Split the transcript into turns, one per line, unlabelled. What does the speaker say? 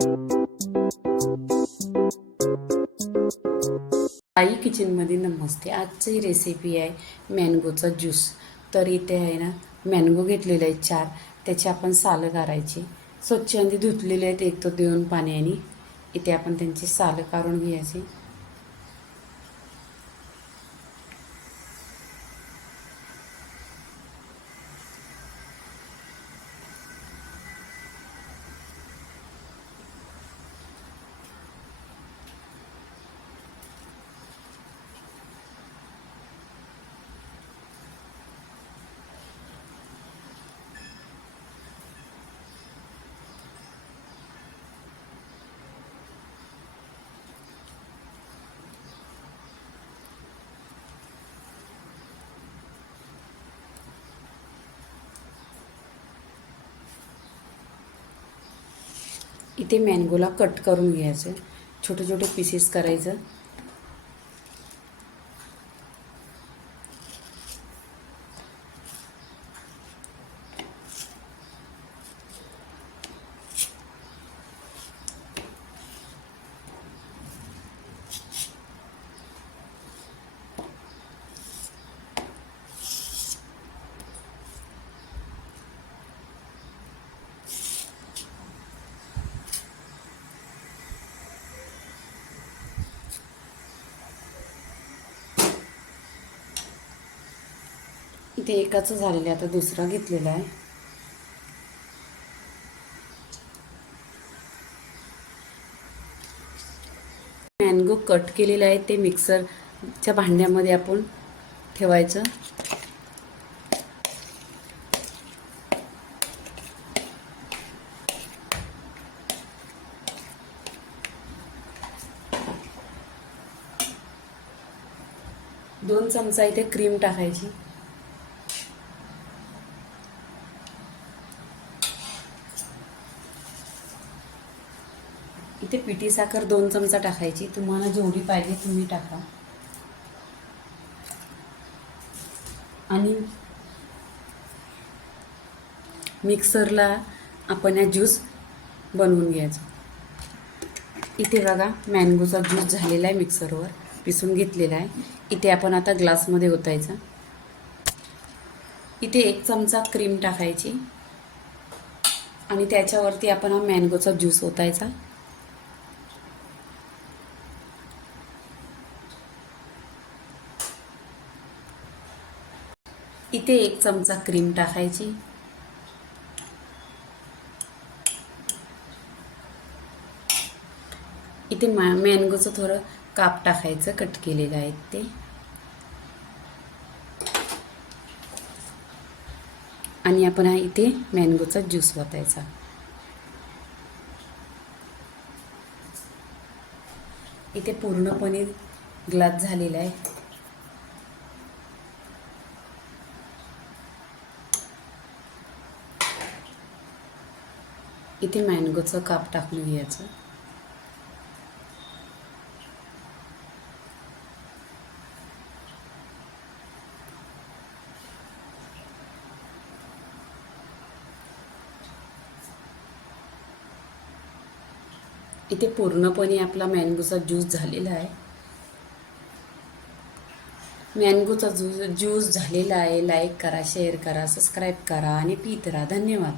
आई किचनमध्ये नमस्ते. आजची रेसिपी आहे मॅंगोचा ज्यूस तर इथे आहे ना मॅंगो घेतलेले आहेत चार. त्याची आपण सालं काढायची स्वच्छ आणि धुतलेले आहेत एक तो दोन पाण्याने इथे आपण त्यांची सालं काढून घ्यायची. इथे मॅंगोला कट करून घ्यायचं. छोटे छोटे पीसेस करायचं. इथे एकाचं झालेलं आहे आता दुसरा घेतलेला आहे. मॅंगो कट केलेलं आहे ते मिक्सरच्या भांड्यामध्ये आपण ठेवायचं. दोन चमचा इथे क्रीम टाकायची. इथे पिठी साखर दोन चमचा टाकायची. तुम्हाला जेवढी पाहिजे तुम्ही टाका. आणि मिक्सरला आपण या ज्यूस बनवून घ्यायचा. इथे बघा मँगोचा ज्यूस झालेला आहे मिक्सरवर. पिसून घेतलेला आहे. इथे आपण आता ग्लासमध्ये ओतायचा. इथे एक चमचा क्रीम टाकायची. आणि त्याच्यावरती आपण हा मँगोचा ज्यूस ओतायचा. इथे एक चमचा क्रीम टाकायची. इथे मॅ मॅंगोचं थोडं काप टाकायचं कट केलेलं आहे ते. आणि आपण हा इथे मॅनगोचा ज्यूस ओतायचा इथे पूर्णपणे ग्लास झालेला आहे. इथे मँगोचं काप टाकून घ्यायचं. इथे पूर्णपणे आपला मँगोचा ज्यूस झालेला आहे. मॅनगोचा ज्यूस ज्यूस झालेला आहे. लाईक करा शेअर करा सबस्क्राईब करा आणि पीत राहा. धन्यवाद.